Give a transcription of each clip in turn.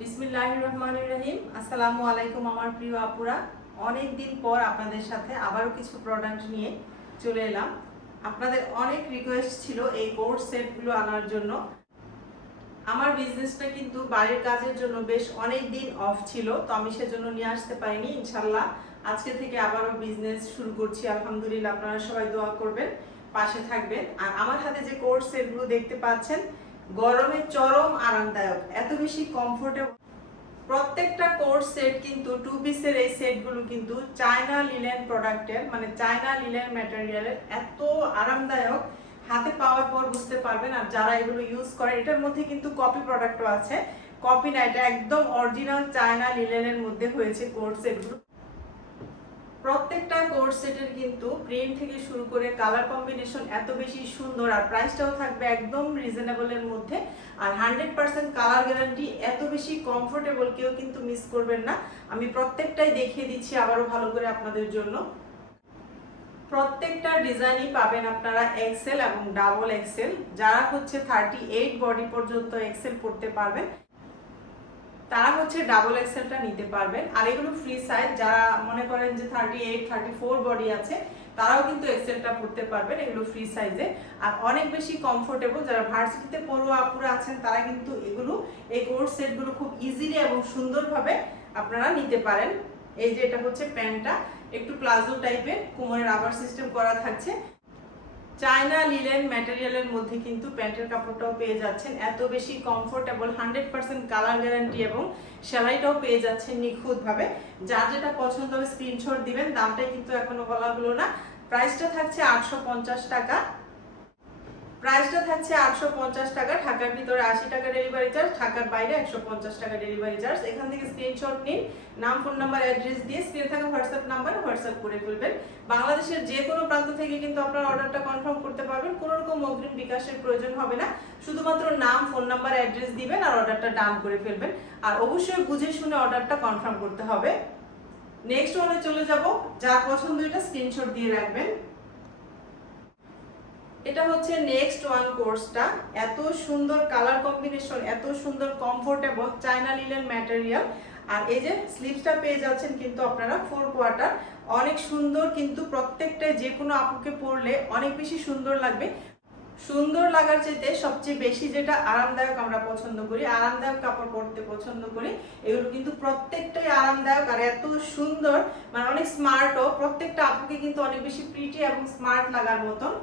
বিসমিল্লাহির রহমানির রহিম। আসসালামু আলাইকুম আমার প্রিয় আপুরা। অনেক দিন পর আপনাদের সাথে আবারও কিছু প্রোডাক্ট নিয়ে চলে এলাম। আপনাদের অনেক রিকোয়েস্ট ছিল এই কোট সেটগুলো আনার জন্য। আমার বিজনেসটা কিন্তু বাড়ির কাজের জন্য বেশ অনেক দিন অফ ছিল, তো আমি সেজন্য নিয়ে আসতে পারিনি। ইনশাল্লাহ আজকে থেকে আবারও বিজনেস শুরু করছি। আলহামদুলিল্লাহ, আপনারা সবাই দোয়া করবেন, পাশে থাকবেন। আর আমার হাতে যে কোট সেটগুলো দেখতে পাচ্ছেন, গরমে চরম আরামদায়ক, এত বেশি কমফোর্টেবল। প্রত্যেকটা কোট সেট কিন্তু টু পিসের এই সেটগুলো কিন্তু চায়না লিনেন প্রোডাক্টের, মানে চায়না লিনেন ম্যাটেরিয়ালের, এত আরামদায়ক, হাতে পাওয়ার পর বুঝতে পারবেন। আর যারা এগুলো ইউজ করে, এটার মধ্যে কিন্তু কপি প্রোডাক্টও আছে, কপি না, এটা একদম অরিজিনাল চায়না লিনেনের মধ্যে হয়েছে কোট সেটগুলো। প্রত্যেকটা কোট সেটের কিন্তু প্রিন্ট থেকে শুরু করে কালার কম্বিনেশন এত বেশি সুন্দর, আর প্রাইসটাও থাকবে একদম রিজনেবলের মধ্যে। আর 100% কালার গ্যারান্টি, এত বেশি কমফোর্টেবল, কেউ কিন্তু মিস করবেন না। আমি প্রত্যেকটাই দেখিয়ে দিচ্ছি আবারও ভালো করে আপনাদের জন্য। প্রত্যেকটা ডিজাইনই পাবেন আপনারা এক্সেল এবং ডাবল এক্সেল। যারা হচ্ছে 38 বডি পর্যন্ত এক্সেল পড়তে পারবেন, তারা হচ্ছে ডাবল এক্সেলটা নিতে পারবেন। আর এগুলো ফ্রি সাইজ, যারা মনে করেন যে 38 34 বডি আছে, তারাও কিন্তু এক্সেলটা পড়তে পারবেন, এগুলো ফ্রি সাইজে। আর অনেক বেশি কমফোর্টেবল, যারা ভার্সিটিতে পড়ুয়া আপুরা আছেন, তারা কিন্তু এগুলো, এই কোট সেটগুলো খুব ইজিলি এবং সুন্দরভাবে আপনারা নিতে পারেন। এই যে এটা হচ্ছে প্যান্টটা, একটু প্লাজো টাইপের, কোমরে রাবার সিস্টেম করা থাকছে। চায়না লিনেন ম্যাটেরিয়ালের মধ্যে কিন্তু প্যান্টের কাপড়টাও পেয়ে যাচ্ছেন, এত বেশি কমফোর্টেবল, 100% কালার গ্যারান্টি এবং সেলাইটাও পেয়ে যাচ্ছেন নিখুঁতভাবে। যার যেটা পছন্দ হবে স্ক্রিনশট দিবেন। দামটাই কিন্তু এখনো বলা হলো না। প্রাইসটা থাকছে 850 টাকা। প্রাইসটা থাকছে 850 টাকা। ঢাকার ভিতরে 80 টাকা ডেলিভারি চার্জ, ঢাকার বাইরে 150 টাকা ডেলিভারি চার্জ। এখান থেকে স্ক্রিনশট নিন, নাম, ফোন নাম্বার, অ্যাড্রেস দিয়ে স্ক্রিনে থাকা হোয়াটসঅ্যাপ নাম্বারে হোয়াটসঅ্যাপ করে ফেলবেন। বাংলাদেশের যে কোনো প্রান্ত থেকে কিন্তু আপনার অর্ডারটা কনফার্ম করতে পারবেন। কোনো রকম অগ্রিম বিকাশের প্রয়োজন হবে না, শুধুমাত্র নাম, ফোন নাম্বার, অ্যাড্রেস দিবেন আর অর্ডারটা ডান করে ফেলবেন। আর অবশ্যই বুঝে শুনে অর্ডারটা কনফার্ম করতে হবে। নেক্সট ওয়ানে চলে যাব। যার পছন্দ এটা স্ক্রিনশট দিয়ে রাখবেন। এটা হচ্ছে নেক্সট ওয়ান কোর্সটা, এত সুন্দর কালার কম্বিনেশন, এত সুন্দর কমফোর্টেবল, চায়না লিনেন ম্যাটেরিয়াল। আর এই যে স্লিভসটা পেয়ে যাচ্ছেন কিন্তু আপনারা 4 কোয়ার্টার, অনেক সুন্দর, কিন্তু প্রত্যেকটাই যে কোনো আপুকে পরলে অনেক বেশি সুন্দর লাগবে। সুন্দর লাগার চাইতে সবচেয়ে বেশি যেটা আরামদায়ক আমরা পছন্দ করি, আরামদায়ক কাপড় পরতে পছন্দ করি। এগুলো কিন্তু প্রত্যেকটাই আরামদায়ক আর এত সুন্দর, মানে অনেক স্মার্টও। প্রত্যেকটা আপুকে কিন্তু অনেক বেশি প্রিটি এবং স্মার্ট লাগার মতন।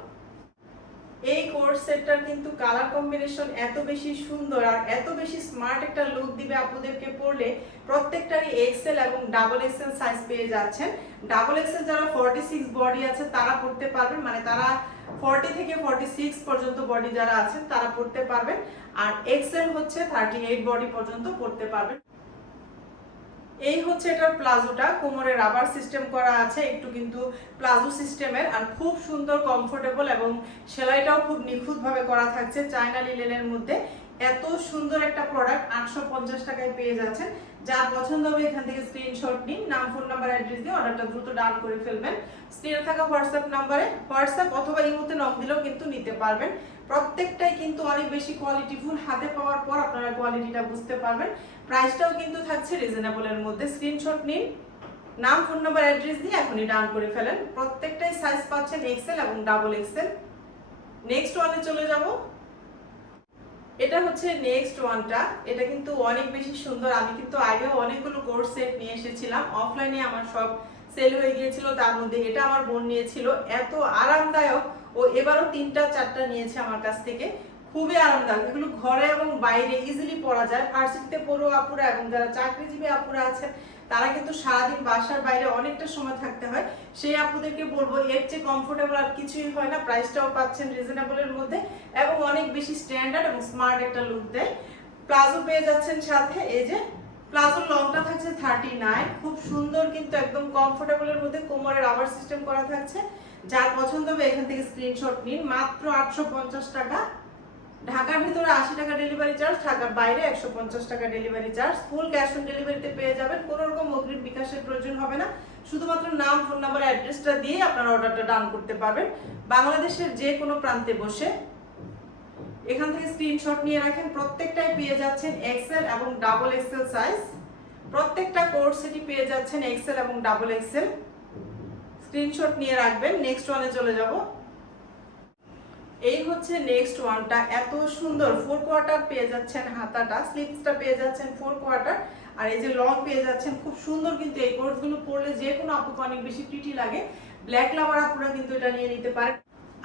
এই কোট সেটটার কিন্তু কালার কম্বিনেশন এত বেশি সুন্দর আর এত বেশি স্মার্ট একটা লুক দিবে আপুদেরকে পরলে। প্রত্যেকটারই এক্সেল এবং ডাবল এক্সেল সাইজ পেয়ে যাচ্ছেন। ডাবল এক্সেল যারা 46 বডি আছে তারা পরতে পারবেন, মানে তারা 40 থেকে 46 পর্যন্ত বডি যারা আছেন তারা পরতে পারবেন। আর এক্সেল হচ্ছে 38 বডি পর্যন্ত পরতে পারবেন। এই হচ্ছে এটার প্লাজোটা, কোমরে রাবার সিস্টেম করা আছে, একটু কিন্তু প্লাজো সিস্টেমের, আর খুব সুন্দর কমফোর্টেবল এবং সেলাইটাও খুব নিখুঁতভাবে করা থাকছে চায়না লিনেনের মধ্যে। এত সুন্দর একটা প্রোডাক্ট 850 টাকায় পেয়ে যাচ্ছেন। যার পছন্দ হবে এখান থেকে স্ক্রিনশট নিন, নাম, ফোন নাম্বার, অ্যাড্রেস দিয়ে অর্ডারটা দ্রুত ডান করে ফেলবেন। স্ক্রিনে থাকা হোয়াটসঅ্যাপ নাম্বারে হোয়াটসঅ্যাপ অথবা ইমোতে নক দিলেও কিন্তু নিতে পারবেন। প্রত্যেকটাই কিন্তু অনেক বেশি কোয়ালিটিফুল, হাতে পাওয়ার পর আপনারা কোয়ালিটিটা বুঝতে পারবেন। প্রাইসটাও কিন্তু থাকছে রিজনেবলের মধ্যে। স্ক্রিনশট নিন, নাম, ফোন নাম্বার, অ্যাড্রেস দিয়ে এখনই ডান করে ফেলেন। প্রত্যেকটাই সাইজ পাচ্ছেন এক্সেল এবং ডাবল এক্সেল। নেক্সট ওয়ানে চলে যাব। এটা হচ্ছে নেক্সট ওয়ানটা, এটা কিন্তু অনেক বেশি সুন্দর। আমি কিন্তু আগেও অনেকগুলো কোর্স সেট নিয়ে এসেছিলাম, অফলাইনে আমার সব সেল হয়ে গিয়েছিল, তার মধ্যে এটা আমার বোন নিয়েছিল, এত আরামদায়ক। ও এবারও 3টা 4টা নিয়েছে আমার কাছ থেকে, খুবই আরামদায়ক। এগুলো ঘরে এবং বাইরে ইজিলি পরা যায়। ভার্সিটিতে পড়ুয়া আপুরা এবং যারা চাকরিজীবী আপুরা আছেন, তারা কিন্তু সারাদিন বাসার বাইরে অনেকটা সময় থাকতে হয়, সেই আপুদেরকে বলবো এর চেয়ে কমফোর্টেবল আর কিছুই হয় না। প্রাইসটাও পাচ্ছেন রিজনেবলের মধ্যে এবং অনেক বেশি স্ট্যান্ডার্ড এবং স্মার্ট একটা লুক দেয়। প্লাজো পেয়ে যাচ্ছেন সাথে, এই যে প্লাজোর লংটা থাকছে 39, খুব সুন্দর, কিন্তু একদম কমফোর্টেবলের মধ্যে, কোমরে রাবার সিস্টেম করা থাকছে। যার পছন্দ হবে এখান থেকে স্ক্রিনশট নিন। মাত্র 850 টাকা। ঢাকার ভিতরে 80 টাকা ডেলিভারি চার্জ, ঢাকার বাইরে 150 টাকা delivery charge. Full cash on ডেলিভারিতে পেয়ে যাবেন, কোনো রকম অগ্রিম বিকাশের প্রয়োজন হবে না। শুধুমাত্র নাম, ফোন নাম্বার, অ্যাড্রেসটা দিয়ে আপনারা অর্ডারটা ডান করতে পারবেন বাংলাদেশের যে কোনো প্রান্তে বসে। এখান থেকে স্ক্রিনশট নিয়ে রাখেন। প্রত্যেকটাই পেয়ে যাচ্ছেন এক্সেল এবং ডাবল এক্সেল সাইজ। প্রত্যেকটা কোর্স সেটই পেয়ে যাচ্ছেন এক্সেল এবং ডাবল এক্সেল। স্ক্রিনশট নিয়ে রাখবেন। নেক্সট ওয়ানে চলে যাব। এই হচ্ছে নেক্সট ওয়ানটা, এত সুন্দর 4 কোয়ার্টার পেয়ে যাচ্ছেন হাতাটা, স্লিভসটা পেয়ে যাচ্ছেন 4 কোয়ার্টার, আর এই যে লং পেয়ে যাচ্ছেন। খুব সুন্দর কিন্তু এই কোর্সগুলো পরলে যে কোনো আপুকে অনেক বেশি প্রিটি লাগে। ব্ল্যাক লাভার আপুরা কিন্তু এটা নিয়ে নিতে পারেন।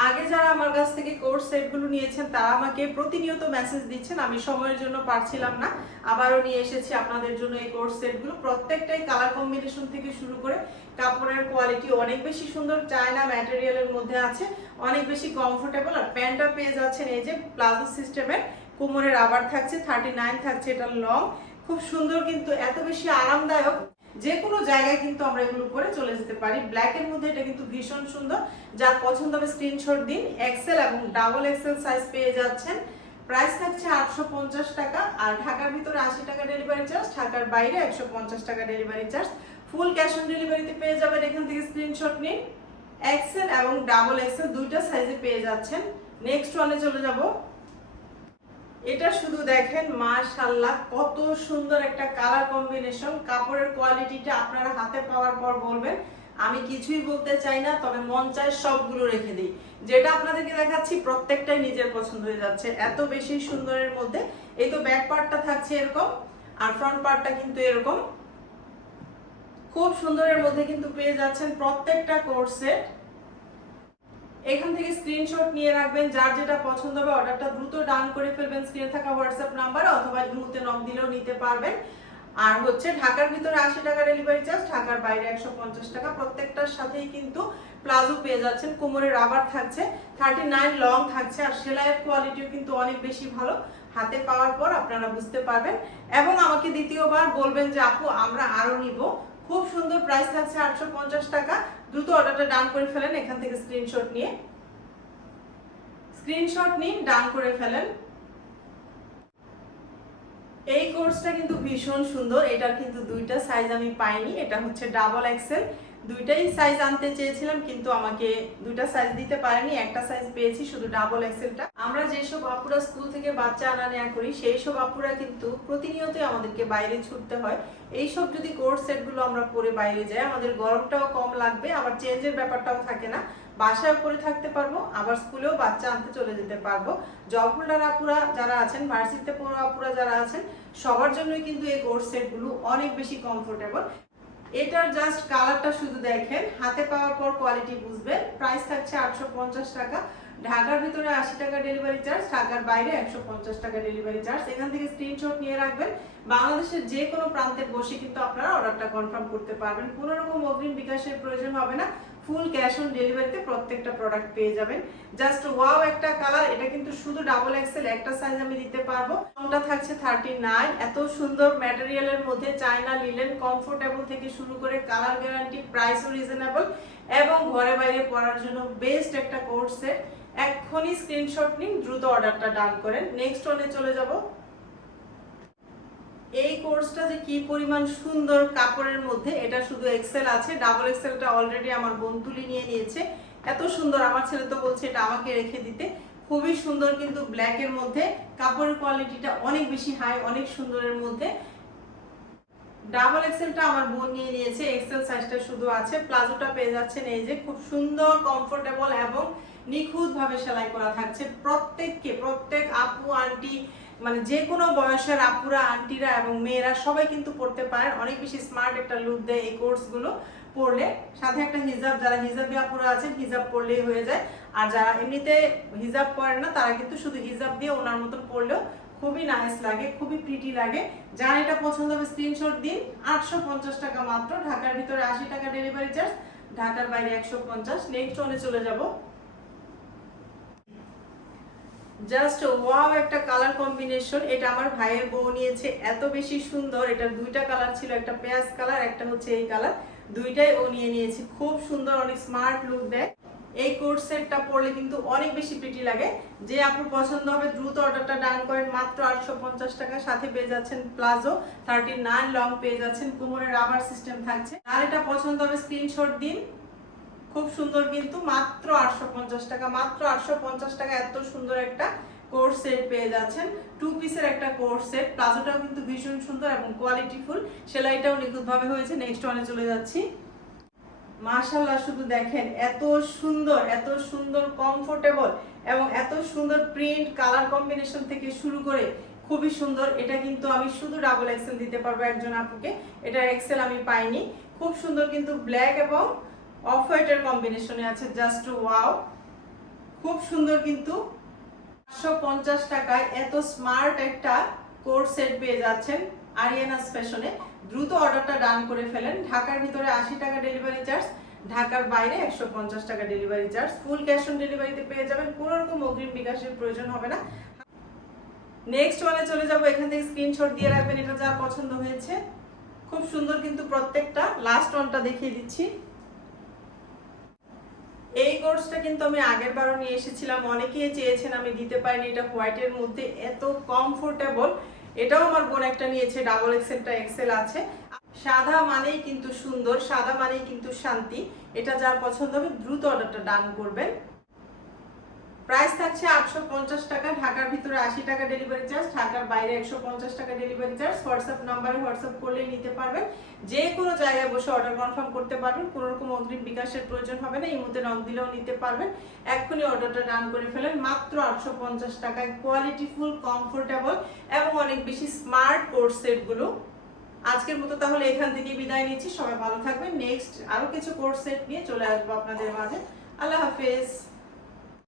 আগে যারা আমার কাছ থেকে কোর্স সেটগুলো নিয়েছেন তারা আমাকে প্রতিনিয়ত মেসেজ দিচ্ছেন, আমি সময়ের জন্য পারছিলাম না, আবারও নিয়ে এসেছি আপনাদের জন্য এই কোর্স সেটগুলো। প্রত্যেকটাই কালার কম্বিনেশন থেকে শুরু করে কাপড়ের কোয়ালিটি অনেক বেশি সুন্দর, চায়না ম্যাটেরিয়ালের মধ্যে আছে, অনেক বেশি কমফোর্টেবল। আর প্যান্টটা পেয়ে যাচ্ছেন এই যে প্লাজো সিস্টেমের, কোমরের রাবার থাকছে, 39 থাকছে এটা লং। খুব সুন্দর কিন্তু, এত বেশি আরামদায়ক, যে কোনো জায়গায় কিন্তু আমরা এগুলো পরে চলে যেতে পারি। ব্ল্যাক এর মধ্যে এটা কিন্তু ভীষণ সুন্দর, যার পছন্দ হবে স্ক্রিনশট দিন। এক্সেল এবং ডাবল এক্সেল সাইজ পেয়ে যাচ্ছেন। প্রাইস থাকছে 850 টাকা, আর ঢাকার ভিতরে 80 টাকা ডেলিভারি চার্জ, ঢাকার বাইরে 150 টাকা delivery charge. Full cash on ডেলিভারিতে পেয়ে যাবেন। এখান থেকে স্ক্রিনশট নিন। এক্সেল এবং ডাবল এক্সেল দুইটা সাইজে পেয়ে যাচ্ছেন। নেক্সট ওয়ানে চলে যাব। এটা শুধু দেখেন, মাশাআল্লাহ কত সুন্দর একটা কালার কম্বিনেশন। কাপড়ের কোয়ালিটিটা আপনারা হাতে পাওয়ার পর বলবেন আমি কিছুই বলতে চাই না, তবে মন চায় সবগুলো রেখে দিই। যেটা আপনাদেরকে দেখাচ্ছি প্রত্যেকটাই নিজের পছন্দ হয়ে যাচ্ছে, এত বেশি সুন্দরের মধ্যে। এই তো ব্যাক পার্টটা থাকছে এরকম, আর ফ্রন্ট পার্টটা কিন্তু এরকম খুব সুন্দরের মধ্যে কিন্তু পেয়ে যাচ্ছেন প্রত্যেকটা কোর্স সেট। এখান থেকে স্ক্রিনশট নিয়ে রাখবেন, যার যেটা পছন্দ হবে অর্ডারটা দ্রুত ডান করে ফেলবেন স্ক্রিনে থাকা হোয়াটসঅ্যাপ নাম্বারে, অথবা ইমোতে নক দিলেও নিতে পারবেন। আর হচ্ছে ঢাকার ভিতরে 80 টাকা ডেলিভারি চার্জ, ঢাকার বাইরে 150 টাকা। প্রত্যেকটার সাথেই কিন্তু প্লাজো পেয়ে যাচ্ছেন, কোমরে রাবার থাকছে, 39 লং থাকছে, আর সেলাইয়ের কোয়ালিটিও কিন্তু অনেক বেশি ভালো। হাতে পাওয়ার পর আপনারা বুঝতে পারবেন এবং আমাকে দ্বিতীয়বার বলবেন যে আপু আমরা আরো নিব। খুব সুন্দর, প্রাইস থাকছে 850 টাকা। দ্রুত অর্ডারটা ডান করে ফেলেন। এখান থেকে স্ক্রিনশট নিন, ডান করে ফেলেন। এই কোর্সটা কিন্তু ভীষণ সুন্দর। এটার কিন্তু দুইটা সাইজ আমি পাইনি, এটা হচ্ছে ডাবল এক্সেল। দুইটাই সাইজ আনতে চেয়েছিলাম কিন্তু আমাকে দুইটা সাইজ দিতে পারেনি, একটা সাইজ পেয়েছি শুধু ডাবল এক্সেলটা। আমরা যেসব আপুরা স্কুল থেকে বাচ্চা আনা নেওয়া করি সেই সব আপুরা কিন্তু প্রতিনিয়তই আমাদেরকে বাইরে ছুটতে হয়। এইসব যদি কোর্স সেটগুলো আমরা পরে বাইরে যাই আমাদের গরমটাও কম লাগবে, আবার চেঞ্জের ব্যাপারটাও থাকে না, বাসায় পরে থাকতে পারবো, আবার স্কুলেও বাচ্চা আনতে চলে যেতে পারবো। জব হোল্ডার আপুরা যারা আছেন, ভার্সিটিতে পড়া আপুরা যারা আছেন, সবার জন্যই কিন্তু এই কোর্স সেটগুলো অনেক বেশি কমফোর্টেবল। এটার জাস্ট কালারটা শুধু দেখেন, হাতে পাওয়ার পর কোয়ালিটি বুঝবেন। প্রাইস থাকছে 850 টাকা, ঢাকার ভিতরে 80 টাকা ডেলিভারি চার্জ, ঢাকার বাইরে 150 টাকা ডেলিভারি চার্জ। এখান থেকে স্ক্রিনশট নিয়ে রাখবেন। বাংলাদেশের যে কোনো প্রান্তে বসে কিন্তু আপনারা অর্ডারটা কনফার্ম করতে পারবেন, কোনো রকম অগ্রিম বিকাশের প্রয়োজন হবে না। ফুল ক্যাশ অন ডেলিভারিতে প্রত্যেকটা প্রোডাক্ট পেয়ে যাবেন। জাস্ট ওয়াও একটা কালার। এটা কিন্তু শুধু ডাবল এক্সেল, একটা সাইজ আমি দিতে পারবো। রংটা থাকছে 39। এত সুন্দর ম্যাটেরিয়ালের মধ্যে চায়না লিলেন, কমফোর্টেবল থেকে শুরু করে কালার গ্যারান্টি, প্রাইসও রিজনেবল এবং ঘরে বাইরে পরার জন্য বেস্ট একটা কোর্স সেট। এখনই স্ক্রিনশট নিন, দ্রুত অর্ডারটা ডান করেন। নেক্সট ওয়ানে চলে যাব। এই কোর্সটা যে কি পরিমাণ সুন্দর কাপড়ের মধ্যে, এটা শুধু এক্সেল আছে, ডাবল এক্সেলটা অলরেডি আমার বোন তুলি নিয়ে নিয়েছে। এত সুন্দর, আমার ছেলে তো বলছে এটা আমাকে রেখে দিতে। খুবই সুন্দর কিন্তু ব্ল্যাক এর মধ্যে, কাপড়ের কোয়ালিটিটা অনেক বেশি হাই, অনেক সুন্দরের মধ্যে। ডাবল এক্সেলটা আমার বোন নিয়ে নিয়েছে, এক্সেল সাইজটা শুধু আছে। প্লাজোটা পেয়ে যাচ্ছেন এই যে, খুব সুন্দর কমফোর্টেবল এবং নিখুঁত ভাবে সেলাই করা থাকছে। প্রত্যেক আপু আন্টি, মানে যে কোনো বয়সের আপুরা, আন্টিরা এবং মেয়েরা সবাই কিন্তু পড়তে পারেন। অনেক বেশি স্মার্ট একটা লুক দেয় এই কোর্সগুলো পরলে। সাথে একটা হিজাব, যারা হিজাবি আপুরা আছেন হিজাব পরলেই হয়ে যায়। আর যারা এমনিতে হিজাব পরেন না তারা কিন্তু শুধু হিজাব দিয়ে ওনার মতন পরলেও খুবই নাইস লাগে, খুবই প্রিটি লাগে। যার এটা পছন্দ হবে স্ক্রিনশট দিন। 850 টাকা মাত্র, ঢাকার ভিতরে 80 টাকা ডেলিভারি চার্জ, ঢাকার বাইরে 150। নেক্সট ওয়ানে চলে যাব। জাস্ট ওয়াও একটা কালার কম্বিনেশন। এটা আমার ভাইয়ের বউ নিয়েছে, এত বেশি সুন্দর। এটার দুইটা কালার ছিল, একটা পেঁয়াজ কালার, একটা হচ্ছে এই কালার। দুইটাই ও নিয়ে নিয়েছে। খুব সুন্দর, অনেক স্মার্ট লুক দেয়। এই কোট সেটটা পরলে কিন্তু অনেক বেশি প্রিটি লাগে। যে আপুর পছন্দ হবে দ্রুত অর্ডারটা ডান করেন। মাত্র 850 টাকা। সাথে পেয়ে যাচ্ছেন প্লাজো, 39 লং পেয়ে যাচ্ছেন, কোমরে রাবার সিস্টেম থাকছে। আর এটা পছন্দ হবে স্ক্রিনশট দিন। খুব সুন্দর কিন্তু, মাত্র 850 টাকা, মাত্র 850 টাকা। এত সুন্দর একটা কোর্স সেট পেয়ে যাচ্ছেন। 2 পিসের একটা কোর্স সেট, প্লাজোটাও কিন্তু ভীষণ সুন্দর এবং কোয়ালিটিফুল, সেলাইটাও নিখুঁতভাবে হয়েছে। নেক্সট ওয়ানে চলে যাচ্ছি। মাশাআল্লাহ, শুধু দেখেন এত সুন্দর কমফোর্টেবল এবং এত সুন্দর প্রিন্ট, কালার কম্বিনেশন থেকে শুরু করে খুবই সুন্দর। এটা কিন্তু আমি শুধু ডাবল এক্সেল দিতে পারবো একজন আপুকে, এটা এক্সেল আমি পাইনি। খুব সুন্দর কিন্তু ব্ল্যাক এবং অফ হোয়াইটের কম্বিনেশনে আছে, জাস্ট ওয়াও, খুব সুন্দর। কিন্তু 550 টাকায় এত স্মার্ট একটা কোর্স সেট পেয়ে যাচ্ছেন আরিয়ানাস ফ্যাশনে। দ্রুত অর্ডারটা ডান করে ফেলেন। ঢাকার ভিতরে 80 টাকা ডেলিভারি চার্জ, ঢাকার বাইরে 150 টাকা delivery charge. Full cash on ডেলিভারিতে পেয়ে যাবেন, কোনো রকম অগ্রিম বিকাশের প্রয়োজন হবে না। নেক্সট ওয়ানে চলে যাব। এখান থেকে স্ক্রিনশট দিয়ে রাখবেন এটা যার পছন্দ হয়েছে। খুব সুন্দর কিন্তু প্রত্যেকটা। লাস্ট ওয়ানটা দেখিয়ে দিচ্ছি। এই কোর্সটা কিন্তু আমি আগের বারও নিয়ে এসেছিলাম, অনেকেই চেয়েছেন, আমি দিতে পারিনি। এটা হোয়াইটের মধ্যে এত কমফোর্টেবল। এটাও আমার বোন একটা নিয়েছে, ডাবল এক্সেলটা এক্সেল আছে। সাদা মানেই কিন্তু সুন্দর, সাদা মানেই কিন্তু শান্তি। এটা যার পছন্দ হবে দ্রুত অর্ডারটা ডান করবেন। প্রাইস থাকছে 850 টাকা, ঢাকার ভিতরে 80 টাকা ডেলিভারি চার্জ, ঢাকার বাইরে 150 টাকা ডেলিভারি চার্জ। হোয়াটসঅ্যাপ নাম্বারে হোয়াটসঅ্যাপ করলেই নিতে পারবেন, যে কোনো জায়গায় বসে অর্ডার কনফার্ম করতে পারবেন, কোনো রকম অগ্রিম বিকাশের প্রয়োজন হবে না। এই মুহূর্তে নক দিলেও নিতে পারবেন। এক্ষুনি অর্ডারটা ডান করে ফেলেন মাত্র 850 টাকায় কোয়ালিটিফুল, কমফোর্টেবল এবং অনেক বেশি স্মার্ট কোর্স সেটগুলো। আজকের মতো তাহলে এখান থেকে বিদায় নিচ্ছি। সবাই ভালো থাকবেন। নেক্সট আরো কিছু কোর্স সেট নিয়ে চলে আসবো আপনাদের মাঝে। আল্লাহ হাফেজ।